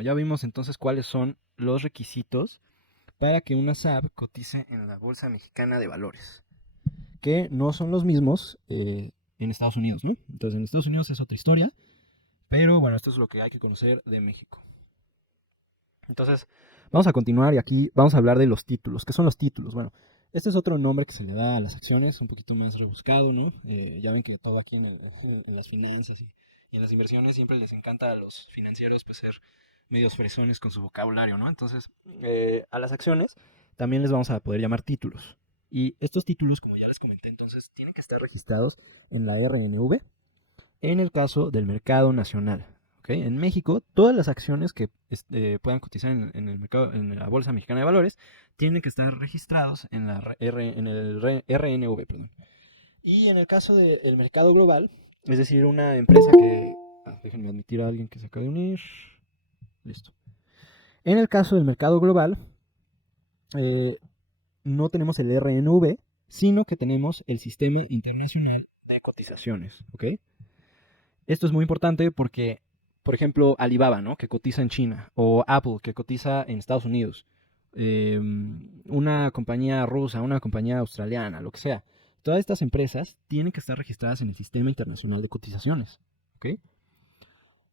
bueno, ya vimos entonces cuáles son los requisitos para que una SAB cotice en la Bolsa Mexicana de Valores, que no son los mismos en Estados Unidos, ¿no? Entonces en Estados Unidos es otra historia, pero bueno, esto es lo que hay que conocer de México. Entonces, vamos a continuar y aquí vamos a hablar de los títulos. ¿Qué son los títulos? Bueno, este es otro nombre que se le da a las acciones, un poquito más rebuscado, ¿no? Ya ven que todo aquí en las finanzas y en las inversiones siempre les encanta a los financieros pues ser medios fresones con su vocabulario, ¿no? Entonces, a las acciones también les vamos a poder llamar títulos. Y estos títulos, como ya les comenté, entonces tienen que estar registrados en la RNV en el caso del mercado nacional. ¿Okay? En México, todas las acciones que puedan cotizar en el mercado, en la Bolsa Mexicana de Valores tienen que estar registrados en, en el RNV. Perdón. Y en el caso del mercado global, es decir, una empresa que... déjenme admitir a alguien que se acaba de unir. Listo. En el caso del mercado global, eh, no tenemos el RNV, sino que tenemos el Sistema Internacional de Cotizaciones. ¿Ok? Esto es muy importante porque, por ejemplo, Alibaba, ¿no? Que cotiza en China, o Apple, que cotiza en Estados Unidos, una compañía rusa, una compañía australiana, lo que sea. Todas estas empresas tienen que estar registradas en el Sistema Internacional de Cotizaciones. ¿Ok?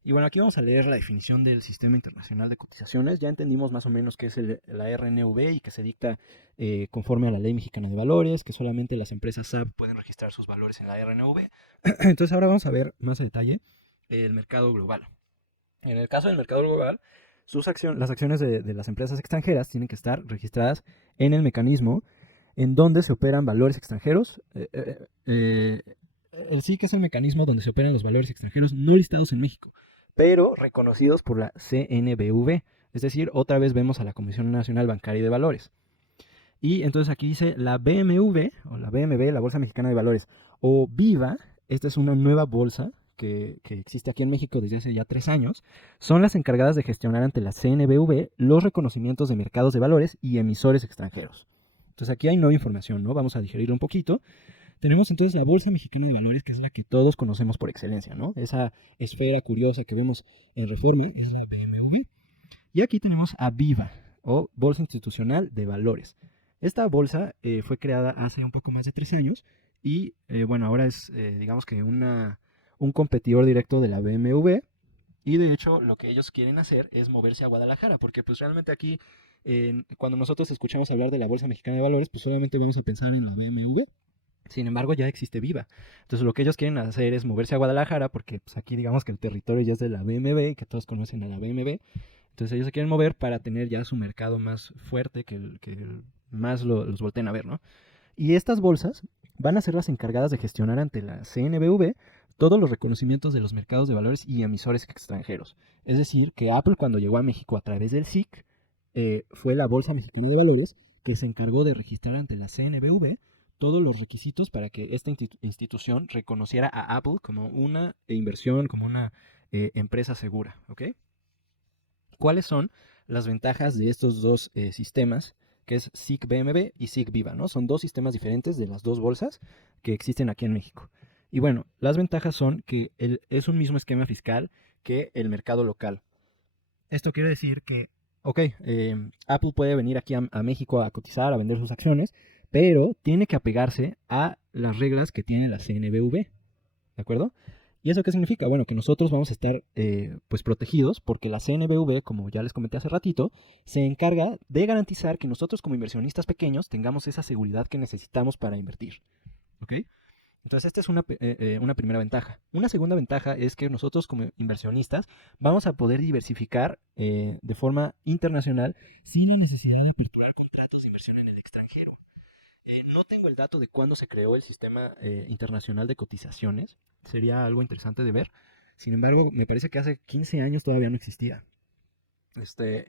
Y bueno, aquí vamos a leer la definición del Sistema Internacional de Cotizaciones. Ya entendimos más o menos qué es la RNV y que se dicta conforme a la Ley Mexicana de Valores, que solamente las empresas SAB pueden registrar sus valores en la RNV. Entonces ahora vamos a ver más a detalle el mercado global. En el caso del mercado global, las acciones de las empresas extranjeras tienen que estar registradas en el mecanismo en donde se operan valores extranjeros. El SIC es el mecanismo donde se operan los valores extranjeros no listados en México, pero reconocidos por la CNBV. Es decir, otra vez vemos a la Comisión Nacional Bancaria y de Valores. Y entonces aquí dice la BMV, o la BMV, la Bolsa Mexicana de Valores, o Viva. Esta es una nueva bolsa que existe aquí en México desde hace ya 3 años. Son las encargadas de gestionar ante la CNBV los reconocimientos de mercados de valores y emisores extranjeros. Entonces aquí hay nueva información, ¿no? Vamos a digerirlo un poquito. Tenemos entonces la Bolsa Mexicana de Valores, que es la que todos conocemos por excelencia, ¿no? Esa esfera curiosa que vemos en Reforma es la BMV. Y aquí tenemos a Viva, o Bolsa Institucional de Valores. Esta bolsa fue creada hace un poco más de 3 años y bueno, ahora es digamos que un competidor directo de la BMW. Y de hecho lo que ellos quieren hacer es moverse a Guadalajara, porque pues realmente aquí cuando nosotros escuchamos hablar de la Bolsa Mexicana de Valores, pues solamente vamos a pensar en la BMW. Sin embargo, ya existe Viva. Entonces, lo que ellos quieren hacer es moverse a Guadalajara, porque pues, aquí digamos que el territorio ya es de la BMW, que todos conocen a la BMW. Entonces, ellos se quieren mover para tener ya su mercado más fuerte, que más los volteen a ver, ¿no? Y estas bolsas van a ser las encargadas de gestionar ante la CNBV todos los reconocimientos de los mercados de valores y emisores extranjeros. Es decir, que Apple cuando llegó a México a través del SIC, fue la Bolsa Mexicana de Valores que se encargó de registrar ante la CNBV todos los requisitos para que esta institución reconociera a Apple como una inversión, como una empresa segura. ¿Ok? ¿Cuáles son las ventajas de estos dos sistemas? Que es SIC BMB y SIC Viva, ¿no? Son dos sistemas diferentes de las dos bolsas que existen aquí en México. Y bueno, las ventajas son que es un mismo esquema fiscal que el mercado local. Esto quiere decir que, ok, Apple puede venir aquí a México a cotizar, a vender sus acciones, pero tiene que apegarse a las reglas que tiene la CNBV, ¿de acuerdo? ¿Y eso qué significa? Bueno, que nosotros vamos a estar pues protegidos porque la CNBV, como ya les comenté hace ratito, se encarga de garantizar que nosotros como inversionistas pequeños tengamos esa seguridad que necesitamos para invertir. ¿Ok? Entonces, esta es una primera ventaja. Una segunda ventaja es que nosotros como inversionistas vamos a poder diversificar de forma internacional sin la necesidad de aperturar contratos de inversión en el extranjero. No tengo el dato de cuándo se creó el sistema internacional de cotizaciones. Sería algo interesante de ver. Sin embargo, me parece que hace 15 años todavía no existía.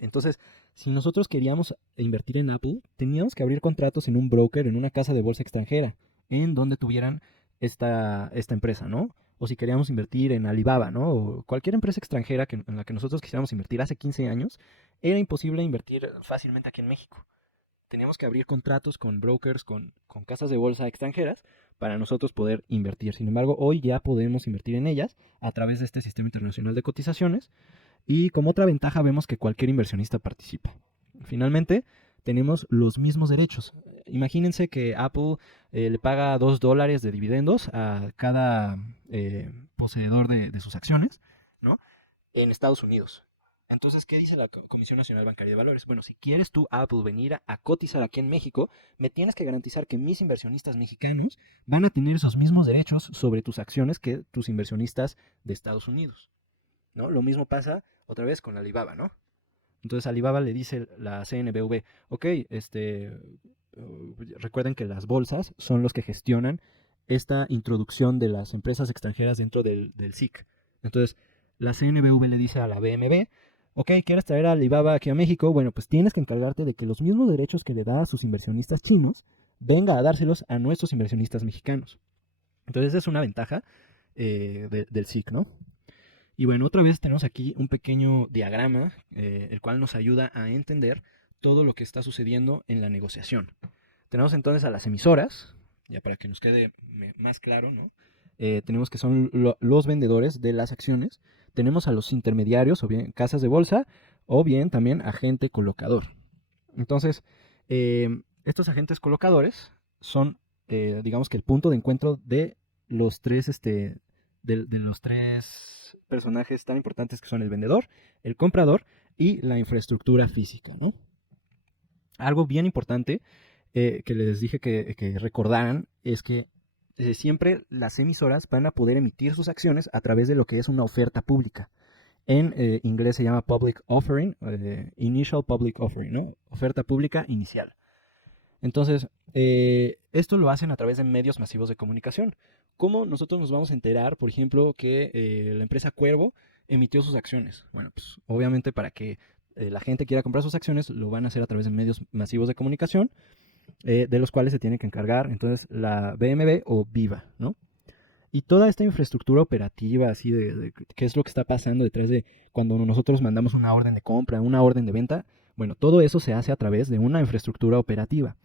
Entonces, si nosotros queríamos invertir en Apple, teníamos que abrir contratos en un broker, en una casa de bolsa extranjera, en donde tuvieran esta empresa, ¿no? O si queríamos invertir en Alibaba, ¿no? O cualquier empresa extranjera en la que nosotros quisiéramos invertir hace 15 años, era imposible invertir fácilmente aquí en México. Teníamos que abrir contratos con brokers, con casas de bolsa extranjeras, para nosotros poder invertir. Sin embargo, hoy ya podemos invertir en ellas a través de este sistema internacional de cotizaciones Y como otra ventaja vemos que cualquier inversionista participa. Finalmente, tenemos los mismos derechos. Imagínense que Apple le paga $2 de dividendos a cada poseedor de sus acciones, ¿no? En Estados Unidos. Entonces, ¿qué dice la Comisión Nacional Bancaria de Valores? Bueno, si quieres tú, Apple, venir a cotizar aquí en México, me tienes que garantizar que mis inversionistas mexicanos van a tener esos mismos derechos sobre tus acciones que tus inversionistas de Estados Unidos, ¿no? Lo mismo pasa otra vez con Alibaba, ¿no? Entonces Alibaba le dice la CNBV, ok, recuerden que las bolsas son los que gestionan esta introducción de las empresas extranjeras dentro del SIC. Entonces la CNBV le dice a la BMB, ok, ¿quieres traer a Alibaba aquí a México? Bueno, pues tienes que encargarte de que los mismos derechos que le da a sus inversionistas chinos, venga a dárselos a nuestros inversionistas mexicanos. Entonces esa es una ventaja del SIC, ¿no? Y bueno, otra vez tenemos aquí un pequeño diagrama, el cual nos ayuda a entender todo lo que está sucediendo en la negociación. Tenemos entonces a las emisoras, ya para que nos quede más claro, ¿no? Tenemos que son los vendedores de las acciones. Tenemos a los intermediarios, o bien casas de bolsa, o bien también agente colocador. Entonces, estos agentes colocadores son, digamos que el punto de encuentro de los tres, de los tres personajes tan importantes que son el vendedor, el comprador y la infraestructura física, ¿no? Algo bien importante que les dije que recordaran es que siempre las emisoras van a poder emitir sus acciones a través de lo que es una oferta pública. En inglés se llama public offering, initial public offering, ¿no? Oferta pública inicial. Entonces, esto lo hacen a través de medios masivos de comunicación. ¿Cómo nosotros nos vamos a enterar, por ejemplo, que la empresa Cuervo emitió sus acciones? Bueno, pues obviamente para que la gente quiera comprar sus acciones, lo van a hacer a través de medios masivos de comunicación, de los cuales se tiene que encargar entonces la BMB o Viva, ¿no? Y toda esta infraestructura operativa, así de qué es lo que está pasando detrás de cuando nosotros mandamos una orden de compra, una orden de venta, bueno, todo eso se hace a través de una infraestructura operativa.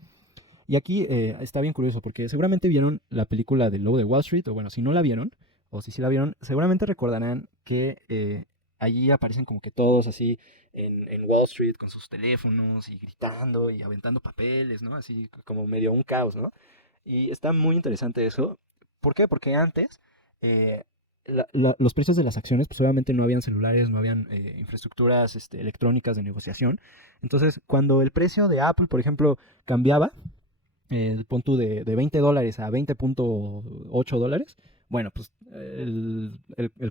Y aquí está bien curioso porque seguramente vieron la película del Lobo de Wall Street, o bueno, si no la vieron, o si sí la vieron, seguramente recordarán que allí aparecen como que todos así en Wall Street con sus teléfonos y gritando y aventando papeles, ¿no? Así como medio un caos, ¿no? Y está muy interesante eso. ¿Por qué? Porque antes eh, los precios de las acciones, pues obviamente no habían celulares, no habían infraestructuras electrónicas de negociación. Entonces, cuando el precio de Apple, por ejemplo, cambiaba, pon tú de $20 a $20.8, bueno, pues el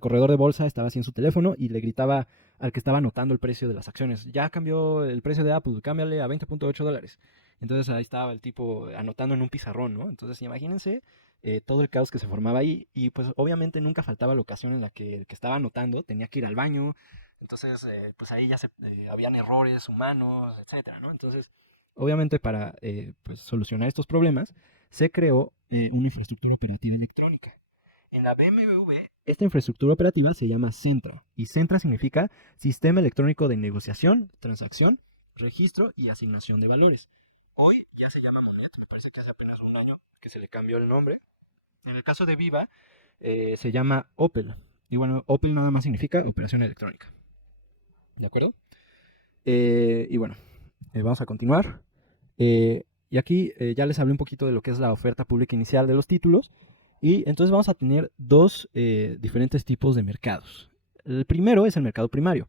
corredor de bolsa estaba así en su teléfono y le gritaba al que estaba anotando el precio de las acciones, ya cambió el precio de Apple, cámbiale a $20.8. Entonces ahí estaba el tipo anotando en un pizarrón, ¿no? Entonces imagínense todo el caos que se formaba ahí y pues obviamente nunca faltaba la ocasión en la que el que estaba anotando tenía que ir al baño, entonces pues ahí ya habían errores humanos, etcétera, ¿no? Entonces obviamente para pues, solucionar estos problemas se creó una infraestructura operativa electrónica. En la BMW, esta infraestructura operativa se llama Centra, y Centra significa Sistema Electrónico de Negociación, Transacción, Registro y Asignación de Valores. Hoy ya se llama Monet, me parece que hace apenas un año que se le cambió el nombre. En el caso de Viva, se llama Opel, y bueno, Opel nada más significa operación electrónica. ¿De acuerdo? Y bueno, vamos a continuar. Y aquí ya les hablé un poquito de lo que es la oferta pública inicial de los títulos. Y entonces vamos a tener dos diferentes tipos de mercados. El primero es el mercado primario,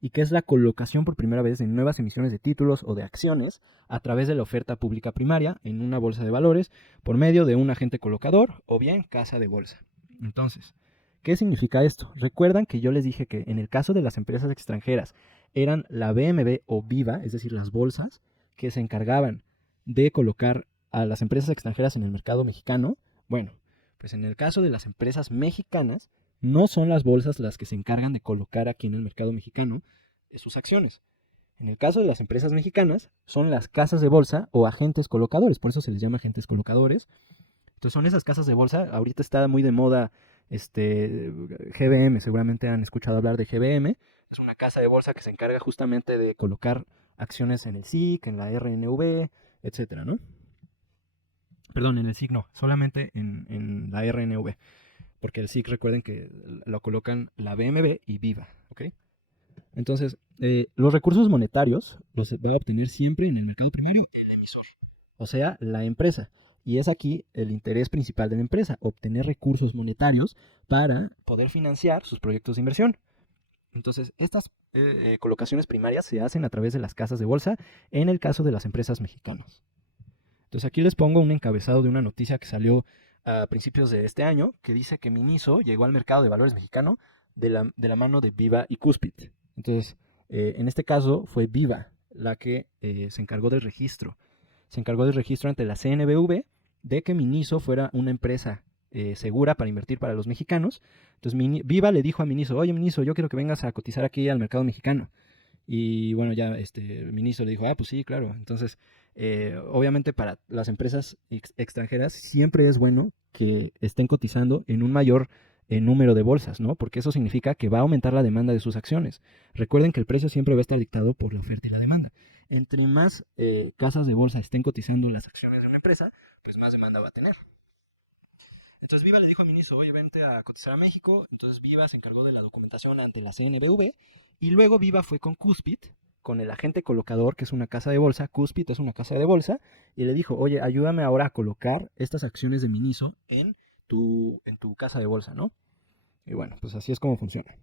y que es la colocación por primera vez de nuevas emisiones de títulos o de acciones a través de la oferta pública primaria en una bolsa de valores por medio de un agente colocador o bien casa de bolsa. Entonces, ¿qué significa esto? Recuerdan que yo les dije que en el caso de las empresas extranjeras eran la BMB o Viva, es decir, las bolsas, que se encargaban de colocar a las empresas extranjeras en el mercado mexicano. Bueno, pues en el caso de las empresas mexicanas, no son las bolsas las que se encargan de colocar aquí en el mercado mexicano sus acciones. En el caso de las empresas mexicanas, son las casas de bolsa o agentes colocadores, por eso se les llama agentes colocadores. Entonces son esas casas de bolsa. Ahorita está muy de moda GBM, seguramente han escuchado hablar de GBM. Es una casa de bolsa que se encarga justamente de colocar acciones en el SIC, en la RNV, etcétera, ¿no? Perdón, en el SIC no, solamente en la RNV, porque el SIC recuerden que lo colocan la BMB y Viva, ¿ok? Entonces, los recursos monetarios los va a obtener siempre en el mercado primario el emisor, o sea, la empresa. Y es aquí el interés principal de la empresa, obtener recursos monetarios para poder financiar sus proyectos de inversión. Entonces, estas colocaciones primarias se hacen a través de las casas de bolsa en el caso de las empresas mexicanas. Entonces, aquí les pongo un encabezado de una noticia que salió a principios de este año que dice que Miniso llegó al mercado de valores mexicano de la mano de Viva y Cuspit. Entonces, en este caso fue Viva la que se encargó del registro. Se encargó del registro ante la CNBV de que Miniso fuera una empresa segura para invertir para los mexicanos. Entonces Viva le dijo a Miniso, oye Miniso, yo quiero que vengas a cotizar aquí al mercado mexicano. Y bueno, ya Miniso le dijo, pues sí, claro. Entonces, obviamente para las empresas extranjeras siempre es bueno que estén cotizando en un mayor número de bolsas, ¿no? Porque eso significa que va a aumentar la demanda de sus acciones. Recuerden que el precio siempre va a estar dictado por la oferta y la demanda. Entre más casas de bolsa estén cotizando las acciones de una empresa, pues más demanda va a tener. Entonces Viva le dijo a Miniso, oye, vente a cotizar a México. Entonces Viva se encargó de la documentación ante la CNBV y luego Viva fue con Cuspit, con el agente colocador, que es una casa de bolsa. Cuspit es una casa de bolsa, y le dijo, oye, ayúdame ahora a colocar estas acciones de Miniso en tu casa de bolsa, ¿no? Y bueno, pues así es como funciona.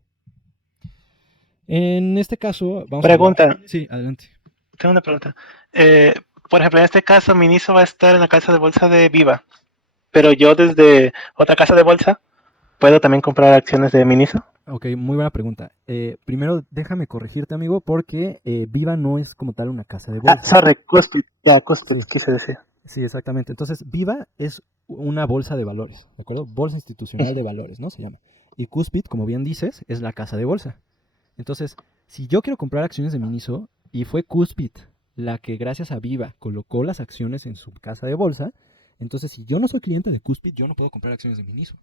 En este caso, vamos a hablar... Pregunta, Sí, adelante. tengo una pregunta. Por ejemplo, en este caso, Miniso va a estar en la casa de bolsa de Viva, pero yo desde otra casa de bolsa puedo también comprar acciones de Miniso. Ok, muy buena pregunta. Primero, déjame corregirte, amigo, porque Viva no es como tal una casa de bolsa. Sorry, Cuspit, Cuspit, Sí, quise decir. sí, exactamente. Entonces, Viva es una bolsa de valores, ¿de acuerdo? Bolsa institucional de valores, ¿no? Se llama. Y Cuspit, como bien dices, es la casa de bolsa. Entonces, si yo quiero comprar acciones de Miniso y fue Cuspit la que gracias a Viva colocó las acciones en su casa de bolsa, entonces si yo no soy cliente de Cuspit, yo no puedo comprar acciones de Miniso,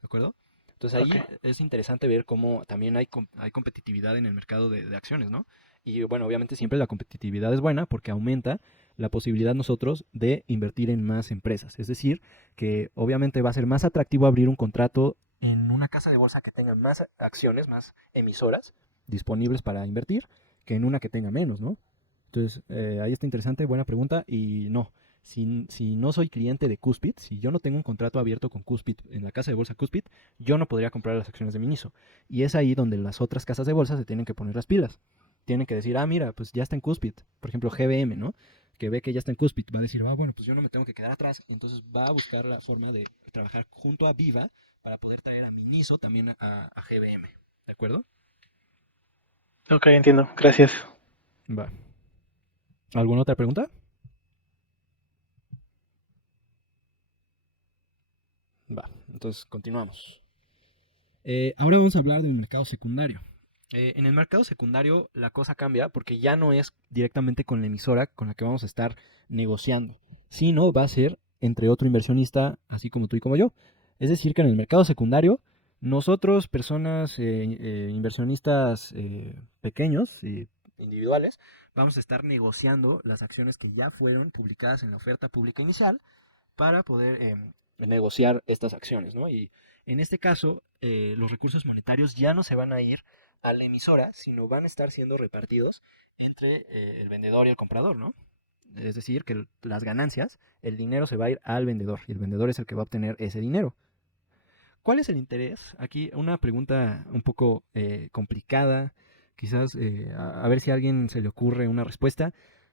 ¿de acuerdo? Entonces ahí Okay. es interesante ver cómo también hay competitividad en el mercado de acciones, ¿no? Y bueno, obviamente siempre la competitividad es buena porque aumenta la posibilidad nosotros de invertir en más empresas. Es decir, que obviamente va a ser más atractivo abrir un contrato en una casa de bolsa que tenga más acciones, más emisoras disponibles para invertir, que en una que tenga menos, ¿no? Entonces, ahí está interesante, buena pregunta. Y no, si no soy cliente de Cuspit, si yo no tengo un contrato abierto con Cuspit en la casa de bolsa Cuspit, yo no podría comprar las acciones de Miniso. Y es ahí donde las otras casas de bolsa se tienen que poner las pilas. Tienen que decir, mira, pues ya está en Cuspit. Por ejemplo, GBM, ¿no? Que ve que ya está en Cuspit, va a decir, bueno, pues yo no me tengo que quedar atrás. Entonces va a buscar la forma de trabajar junto a Viva para poder traer a Miniso también a GBM. ¿De acuerdo? Ok, entiendo. Gracias. Va. ¿Alguna otra pregunta? Va, entonces continuamos. Ahora vamos a hablar del mercado secundario. En el mercado secundario la cosa cambia porque ya no es directamente con la emisora con la que vamos a estar negociando, sino va a ser entre otro inversionista, así como tú y como yo. Es decir, que en el mercado secundario, nosotros, personas, inversionistas pequeños y individuales, vamos a estar negociando las acciones que ya fueron publicadas en la oferta pública inicial para poder negociar estas acciones, ¿no? Y en este caso, los recursos monetarios ya no se van a ir a la emisora, sino van a estar siendo repartidos entre el vendedor y el comprador, ¿no? Es decir, que las ganancias, el dinero se va a ir al vendedor y el vendedor es el que va a obtener ese dinero. ¿Cuál es el interés? Aquí una pregunta un poco complicada, quizás a ver si a alguien se le ocurre una respuesta.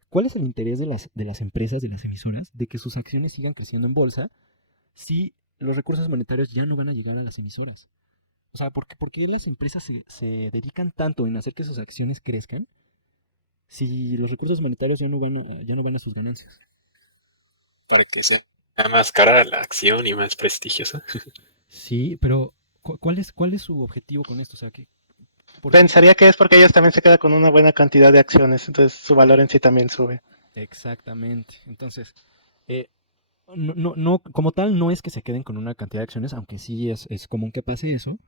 ¿Cuál es el interés de las empresas, de las emisoras, de que sus acciones sigan creciendo en bolsa si los recursos monetarios ya no van a llegar a las emisoras? O sea, ¿por qué las empresas se dedican tanto en hacer que sus acciones crezcan si los recursos monetarios ya no van a sus ganancias? Para que sea más cara la acción y más prestigiosa. Sí, pero ¿cuál es su objetivo con esto? O sea, ¿por qué? Pensaría que es porque ellos también se quedan con una buena cantidad de acciones, entonces su valor en sí también sube. Exactamente. Entonces, eh, no, como tal, no es que se queden con una cantidad de acciones, aunque sí es común que pase eso.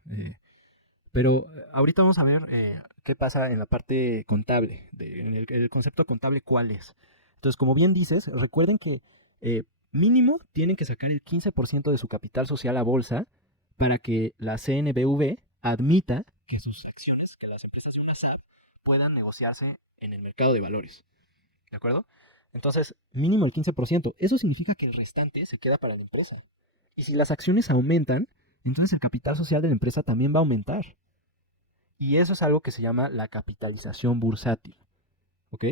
Pero ahorita vamos a ver qué pasa en la parte contable, en el concepto contable, ¿cuál es? Entonces, como bien dices, recuerden que mínimo tienen que sacar el 15% de su capital social a bolsa para que la CNBV admita que sus acciones, que las empresas de una SAB, puedan negociarse en el mercado de valores. ¿De acuerdo? Entonces, mínimo el 15%. Eso significa que el restante se queda para la empresa. Y si las acciones aumentan, entonces el capital social de la empresa también va a aumentar. Y eso es algo que se llama la capitalización bursátil. ¿Ok?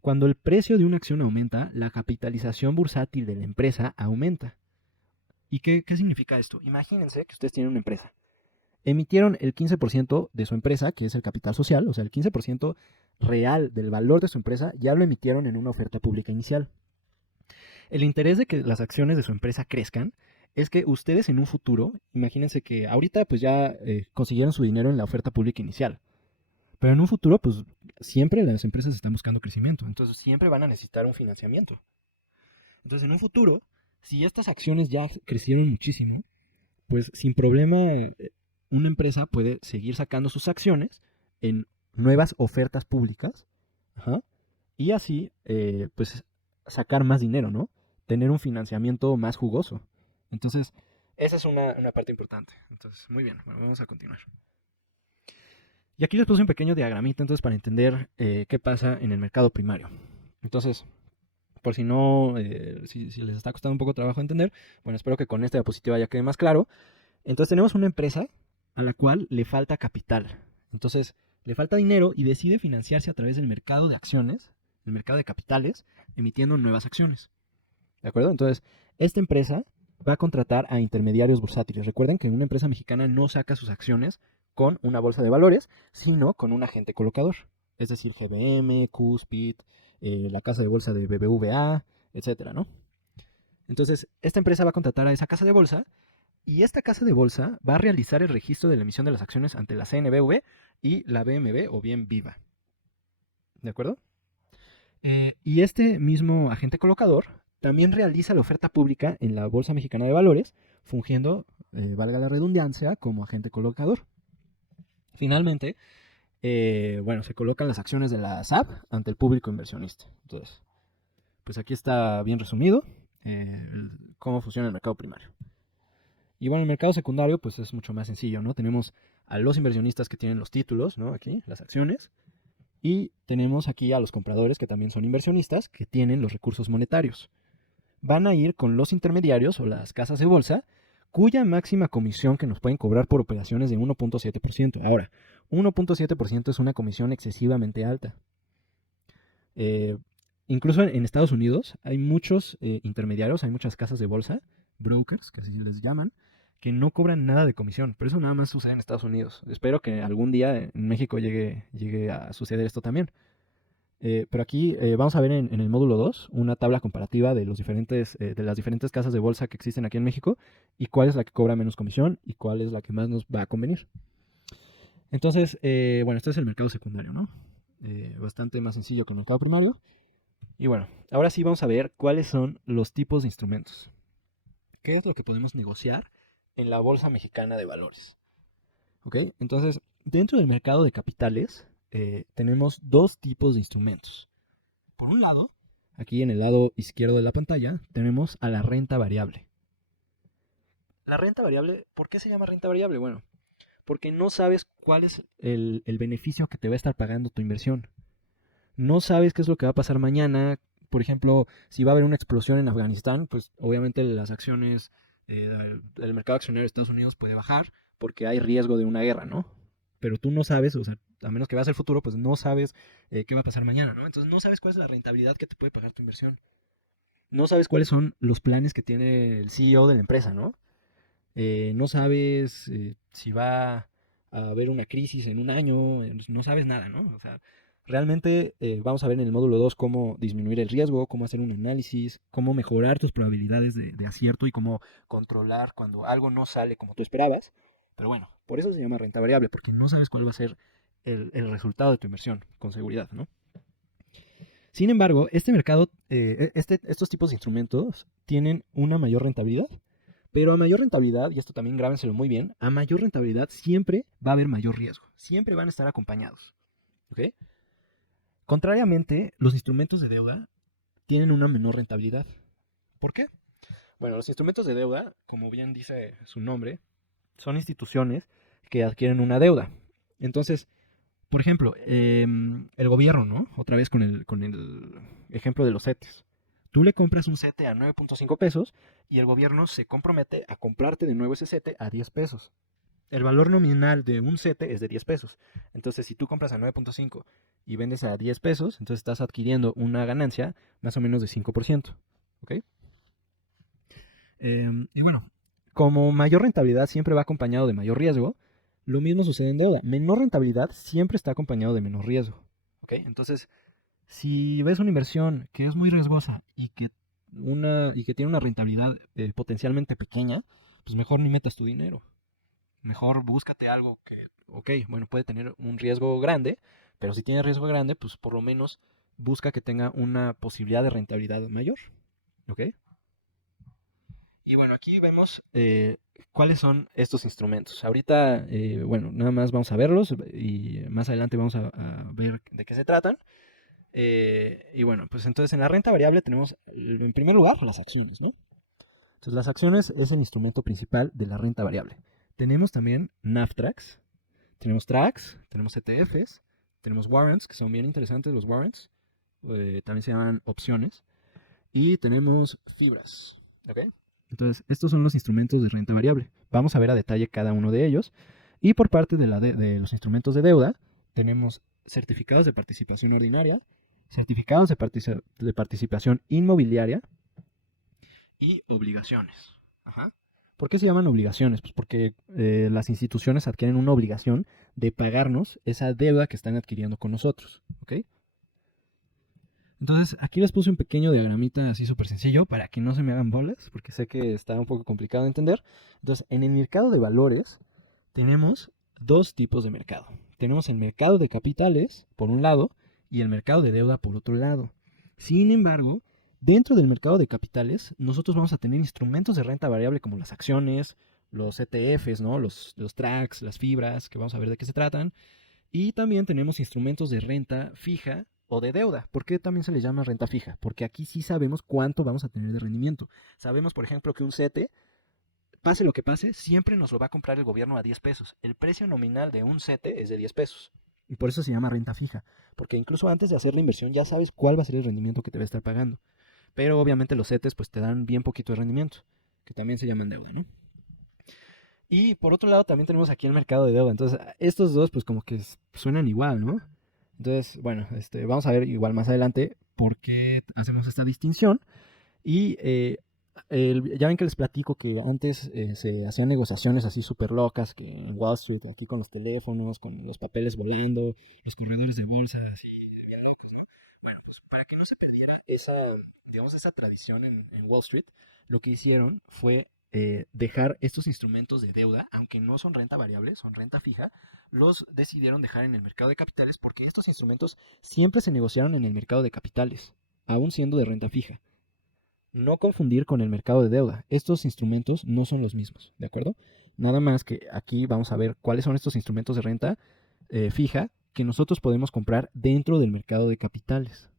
Cuando el precio de una acción aumenta, la capitalización bursátil de la empresa aumenta. ¿Y qué significa esto? Imagínense que ustedes tienen una empresa. Emitieron el 15% de su empresa, que es el capital social, o sea, el 15% real del valor de su empresa, ya lo emitieron en una oferta pública inicial. El interés de que las acciones de su empresa crezcan es que ustedes en un futuro, imagínense que ahorita pues ya consiguieron su dinero en la oferta pública inicial, pero en un futuro pues siempre las empresas están buscando crecimiento, entonces siempre van a necesitar un financiamiento. Entonces en un futuro, si estas acciones ya crecieron muchísimo, pues sin problema una empresa puede seguir sacando sus acciones en nuevas ofertas públicas, ajá, y así pues sacar más dinero, ¿no? Tener un financiamiento más jugoso. Entonces, esa es una parte importante. Entonces, muy bien, bueno, vamos a continuar. Y aquí les puse un pequeño diagramita entonces para entender qué pasa en el mercado primario. Entonces, por si no, si les está costando un poco de trabajo entender, bueno, espero que con esta diapositiva ya quede más claro. Entonces tenemos una empresa a la cual le falta capital. Entonces, le falta dinero y decide financiarse a través del mercado de acciones, el mercado de capitales, emitiendo nuevas acciones. ¿De acuerdo? Entonces, esta empresa va a contratar a intermediarios bursátiles. Recuerden que una empresa mexicana no saca sus acciones con una bolsa de valores, sino con un agente colocador. Es decir, GBM, Cuspid, la casa de bolsa de BBVA, etcétera, ¿no? Entonces, esta empresa va a contratar a esa casa de bolsa y esta casa de bolsa va a realizar el registro de la emisión de las acciones ante la CNBV y la BMV o bien Viva. ¿De acuerdo? Y este mismo agente colocador también realiza la oferta pública en la Bolsa Mexicana de Valores, fungiendo, valga la redundancia, como agente colocador. Finalmente, bueno, se colocan las acciones de la SAB ante el público inversionista. Entonces, pues aquí está bien resumido cómo funciona el mercado primario. Y bueno, el mercado secundario pues es mucho más sencillo, ¿no? Tenemos a los inversionistas que tienen los títulos, ¿no? Aquí, las acciones. Y tenemos aquí a los compradores que también son inversionistas que tienen los recursos monetarios. Van a ir con los intermediarios o las casas de bolsa, cuya máxima comisión que nos pueden cobrar por operaciones de 1.7%. Ahora, 1.7% es una comisión excesivamente alta. Incluso en Estados Unidos hay muchos intermediarios, hay muchas casas de bolsa, brokers, que así les llaman, que no cobran nada de comisión, pero eso nada más sucede en Estados Unidos. Espero que algún día en México llegue a suceder esto también. Pero aquí vamos a ver en el módulo 2 una tabla comparativa de, de las diferentes casas de bolsa que existen aquí en México y cuál es la que cobra menos comisión y cuál es la que más nos va a convenir. Entonces, bueno, este es el mercado secundario, ¿no? Bastante más sencillo que el mercado primario. Y bueno, ahora sí vamos a ver cuáles son los tipos de instrumentos. ¿Qué es lo que podemos negociar en la Bolsa Mexicana de Valores? ¿Ok? Entonces, dentro del mercado de capitales tenemos dos tipos de instrumentos. Por un lado, aquí en el lado izquierdo de la pantalla, tenemos a la renta variable. La renta variable, ¿por qué se llama renta variable? Bueno, porque no sabes cuál es el beneficio que te va a estar pagando tu inversión. No sabes qué es lo que va a pasar mañana. Por ejemplo, si va a haber una explosión en Afganistán, pues obviamente las acciones, el mercado accionario de Estados Unidos puede bajar porque hay riesgo de una guerra, ¿no? Pero tú no sabes, o sea, a menos que veas el futuro, pues no sabes qué va a pasar mañana, ¿no? Entonces no sabes cuál es la rentabilidad que te puede pagar tu inversión. No sabes cuáles son los planes que tiene el CEO de la empresa, ¿no? No sabes si va a haber una crisis en un año, no sabes nada, ¿no? O sea, realmente vamos a ver en el módulo 2 cómo disminuir el riesgo, cómo hacer un análisis, cómo mejorar tus probabilidades de acierto y cómo controlar cuando algo no sale como tú esperabas. Pero bueno, por eso se llama renta variable, porque no sabes cuál va a ser el resultado de tu inversión con seguridad, ¿no? Sin embargo, este mercado, estos tipos de instrumentos tienen una mayor rentabilidad. Pero a mayor rentabilidad, y esto también grábenselo muy bien, a mayor rentabilidad siempre va a haber mayor riesgo. Siempre van a estar acompañados. ¿Ok? Contrariamente, los instrumentos de deuda tienen una menor rentabilidad. ¿Por qué? Bueno, los instrumentos de deuda, como bien dice su nombre, son instituciones que adquieren una deuda. Entonces, por ejemplo, el gobierno, ¿no? Otra vez con el ejemplo de los CETES. Tú le compras un CETE a 9.5 pesos y el gobierno se compromete a comprarte de nuevo ese CETE a 10 pesos. El valor nominal de un CETE es de 10 pesos. Entonces, si tú compras a 9.5 y vendes a 10 pesos, entonces estás adquiriendo una ganancia más o menos de 5%. ¿Ok? Y bueno, como mayor rentabilidad siempre va acompañado de mayor riesgo, lo mismo sucede en deuda. Menor rentabilidad siempre está acompañado de menor riesgo. ¿Ok? Entonces, si ves una inversión que es muy riesgosa y que tiene una rentabilidad potencialmente pequeña, pues mejor ni metas tu dinero. Mejor búscate algo que, ok, bueno, puede tener un riesgo grande, pero si tiene riesgo grande, pues por lo menos busca que tenga una posibilidad de rentabilidad mayor. ¿Ok? Y bueno, aquí vemos cuáles son estos instrumentos. Ahorita, bueno, nada más vamos a verlos y más adelante vamos a ver de qué se tratan. Y bueno, pues entonces en la renta variable tenemos en primer lugar las acciones, ¿no? Entonces las acciones es el instrumento principal de la renta variable. Tenemos también NAVTRAX, tenemos TRAX, tenemos ETFs, tenemos warrants, que son bien interesantes los warrants, también se llaman opciones, y tenemos fibras, ¿ok? Entonces estos son los instrumentos de renta variable. Vamos a ver a detalle cada uno de ellos. Y por parte de los instrumentos de deuda, tenemos certificados de participación ordinaria, certificados de participación inmobiliaria y obligaciones. Ajá. ¿Por qué se llaman obligaciones? Pues porque las instituciones adquieren una obligación de pagarnos esa deuda que están adquiriendo con nosotros. ¿Ok? Entonces, aquí les puse un pequeño diagramita así súper sencillo para que no se me hagan bolas, porque sé que está un poco complicado de entender. Entonces, en el mercado de valores tenemos dos tipos de mercado. Tenemos el mercado de capitales, por un lado, y el mercado de deuda, por otro lado. Sin embargo, dentro del mercado de capitales, nosotros vamos a tener instrumentos de renta variable como las acciones, los ETFs, ¿no? Los tracks, las fibras, que vamos a ver de qué se tratan. Y también tenemos instrumentos de renta fija o de deuda. ¿Por qué también se les llama renta fija? Porque aquí sí sabemos cuánto vamos a tener de rendimiento. Sabemos, por ejemplo, que un CETE, pase lo que pase, siempre nos lo va a comprar el gobierno a 10 pesos. El precio nominal de un CETE es de 10 pesos. Y por eso se llama renta fija. Porque incluso antes de hacer la inversión ya sabes cuál va a ser el rendimiento que te va a estar pagando. Pero obviamente los CETES pues te dan bien poquito de rendimiento, que también se llaman deuda, ¿no? Y por otro lado también tenemos aquí el mercado de deuda. Entonces, estos dos pues como que suenan igual, ¿no? Entonces, bueno, vamos a ver igual más adelante por qué hacemos esta distinción. Y ya ven que les platico que antes se hacían negociaciones así súper locas, que en Wall Street, aquí con los teléfonos, con los papeles volando, los corredores de bolsa, así, bien locos, ¿no? Bueno, pues para que no se perdiera esa, digamos, esa tradición en Wall Street, lo que hicieron fue dejar estos instrumentos de deuda, aunque no son renta variable, son renta fija, los decidieron dejar en el mercado de capitales porque estos instrumentos siempre se negociaron en el mercado de capitales, aún siendo de renta fija. No confundir con el mercado de deuda. Estos instrumentos no son los mismos, ¿de acuerdo? Nada más que aquí vamos a ver cuáles son estos instrumentos de renta fija que nosotros podemos comprar dentro del mercado de capitales.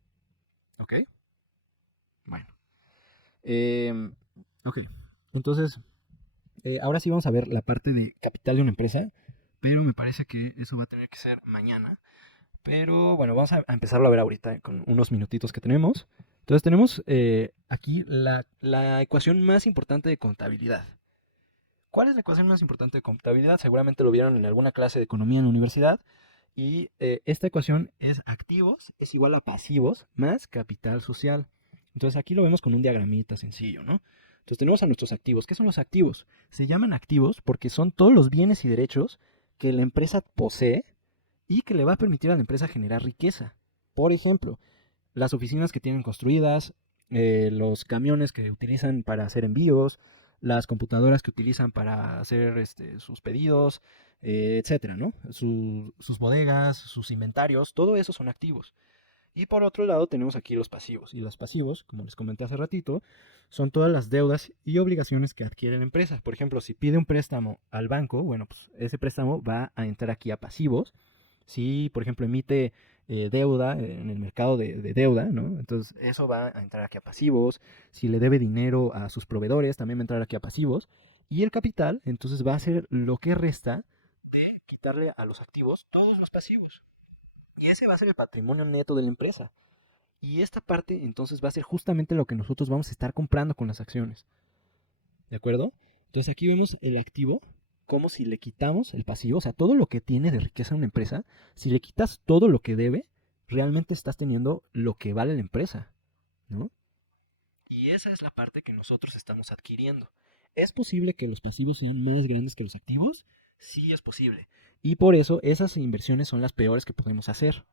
¿Ok? Bueno. Ok. Entonces, ahora sí vamos a ver la parte de capital de una empresa, pero me parece que eso va a tener que ser mañana. Pero bueno, vamos a empezarlo a ver ahorita con unos minutitos que tenemos. Entonces tenemos aquí la ecuación más importante de contabilidad. ¿Cuál es la ecuación más importante de contabilidad? Seguramente lo vieron en alguna clase de economía en la universidad. Y esta ecuación es activos es igual a pasivos más capital social. Entonces aquí lo vemos con un diagramita sencillo, ¿no? Entonces tenemos a nuestros activos. ¿Qué son los activos? Se llaman activos porque son todos los bienes y derechos que la empresa posee y que le va a permitir a la empresa generar riqueza. Por ejemplo, las oficinas que tienen construidas, los camiones que utilizan para hacer envíos, las computadoras que utilizan para hacer sus pedidos, etcétera, ¿no? Sus bodegas, sus inventarios, todo eso son activos. Y por otro lado tenemos aquí los pasivos. Y los pasivos, como les comenté hace ratito, son todas las deudas y obligaciones que adquiere la empresa. Por ejemplo, si pide un préstamo al banco, bueno, pues ese préstamo va a entrar aquí a pasivos. Si, por ejemplo, emite deuda en el mercado de deuda, ¿no? Entonces eso va a entrar aquí a pasivos. Si le debe dinero a sus proveedores, también va a entrar aquí a pasivos. Y el capital, entonces va a ser lo que resta de quitarle a los activos todos los pasivos. Y ese va a ser el patrimonio neto de la empresa. Y esta parte entonces va a ser justamente lo que nosotros vamos a estar comprando con las acciones. ¿De acuerdo? Entonces aquí vemos el activo como si le quitamos el pasivo, o sea, todo lo que tiene de riqueza una empresa, si le quitas todo lo que debe, realmente estás teniendo lo que vale la empresa, ¿no? Y esa es la parte que nosotros estamos adquiriendo. ¿Es posible que los pasivos sean más grandes que los activos? Sí es posible. Y por eso esas inversiones son las peores que podemos hacer.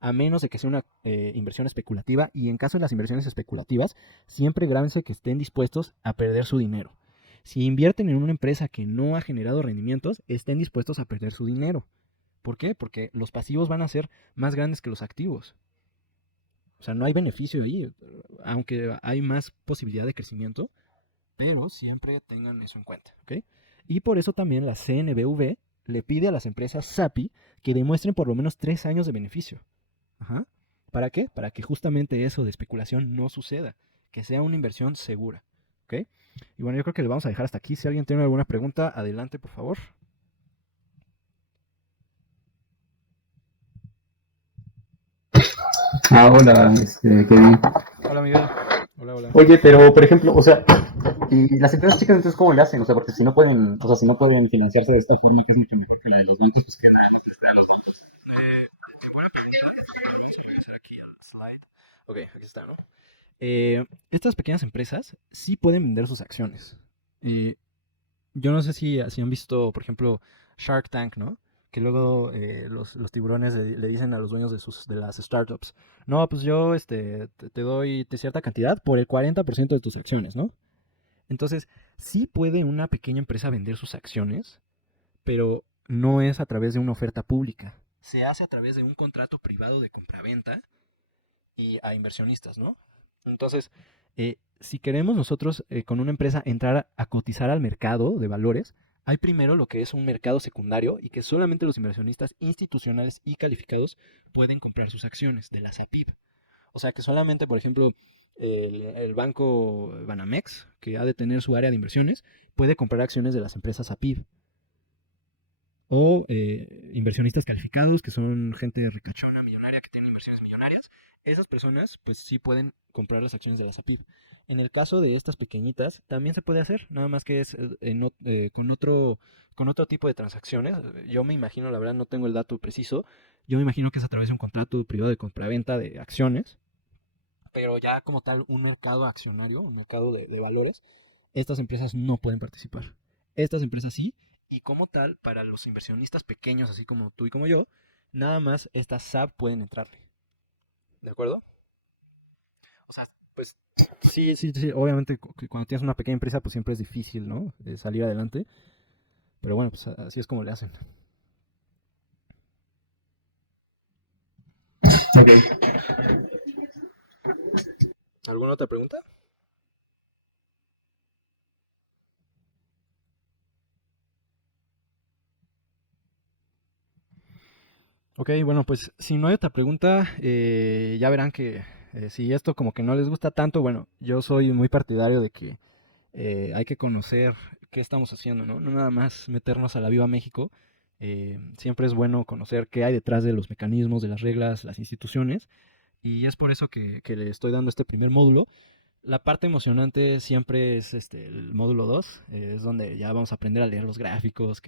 A menos de que sea una inversión especulativa. Y en caso de las inversiones especulativas, siempre grábense que estén dispuestos a perder su dinero. Si invierten en una empresa que no ha generado rendimientos, estén dispuestos a perder su dinero. ¿Por qué? Porque los pasivos van a ser más grandes que los activos. O sea, no hay beneficio ahí, aunque hay más posibilidad de crecimiento, pero siempre tengan eso en cuenta, ¿ok? Y por eso también la CNBV le pide a las empresas SAPI que demuestren por lo menos 3 años de beneficio. Ajá. ¿Para qué? Para que justamente eso de especulación no suceda, que sea una inversión segura, ¿ok? Y bueno, yo creo que le vamos a dejar hasta aquí. Si alguien tiene alguna pregunta, adelante, por favor. Hola, Kevin. Hola, Miguel. Hola, hola. Oye, pero por ejemplo, o sea, ¿y las empresas chicas entonces cómo le hacen? O sea, porque si no pueden, o sea, si no pueden financiarse de esta forma, que es mucho mejor que la de los bancos, pues quedan los estados. Ok, aquí está, ¿no? Estas pequeñas empresas sí pueden vender sus acciones. Yo no sé si han visto, por ejemplo, Shark Tank, ¿no? Que luego los tiburones le dicen a los dueños de las startups, no, pues yo te doy cierta cantidad por el 40% de tus acciones, ¿no? Entonces, sí puede una pequeña empresa vender sus acciones, pero no es a través de una oferta pública. Se hace a través de un contrato privado de compraventa y a inversionistas, ¿no? Entonces, si queremos nosotros con una empresa entrar a cotizar al mercado de valores, hay primero lo que es un mercado secundario y que solamente los inversionistas institucionales y calificados pueden comprar sus acciones de la SAPIB. O sea que solamente, por ejemplo, el banco Banamex, que ha de tener su área de inversiones, puede comprar acciones de las empresas SAPIB. O inversionistas calificados, que son gente ricachona, millonaria, que tiene inversiones millonarias. Esas personas, pues sí pueden comprar las acciones de la SAPIB. En el caso de estas pequeñitas, también se puede hacer, nada más que es con otro tipo de transacciones. Yo me imagino, la verdad no tengo el dato preciso, yo me imagino que es a través de un contrato privado de compraventa de acciones, pero ya como tal un mercado accionario, un mercado de valores, estas empresas no pueden participar. Estas empresas sí, y como tal, para los inversionistas pequeños, así como tú y como yo, nada más estas SAP pueden entrarle. ¿De acuerdo? O sea, pues sí, sí, sí, obviamente cuando tienes una pequeña empresa, pues siempre es difícil, ¿no? Salir adelante. Pero bueno, pues así es como le hacen. Okay. ¿Alguna otra pregunta? Ok, bueno, pues si no hay otra pregunta, ya verán que si esto como que no les gusta tanto, bueno, yo soy muy partidario de que hay que conocer qué estamos haciendo, ¿no? No nada más meternos a la Viva México. Siempre es bueno conocer qué hay detrás de los mecanismos, de las reglas, las instituciones. Y es por eso que le estoy dando este primer módulo. La parte emocionante siempre es el módulo 2, es donde ya vamos a aprender a leer los gráficos,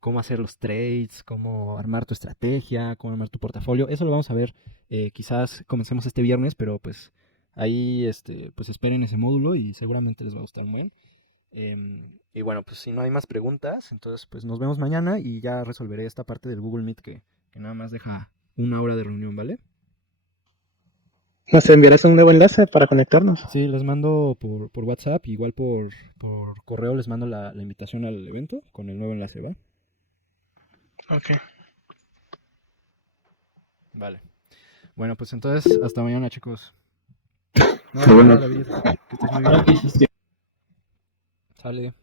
cómo hacer los trades, cómo armar tu estrategia, cómo armar tu portafolio. Eso lo vamos a ver, quizás comencemos este viernes, pero pues ahí pues esperen ese módulo y seguramente les va a gustar muy bien. Y bueno, pues si no hay más preguntas, entonces pues nos vemos mañana y ya resolveré esta parte del Google Meet que nada más deja 1 hora de reunión, ¿vale? ¿Nos enviarás un nuevo enlace para conectarnos? Sí, les mando por WhatsApp, igual por correo les mando la invitación al evento con el nuevo enlace, ¿va? Ok. Vale. Bueno, pues entonces, hasta mañana, chicos. No, Pero bueno. David, que estés muy bien. Sale.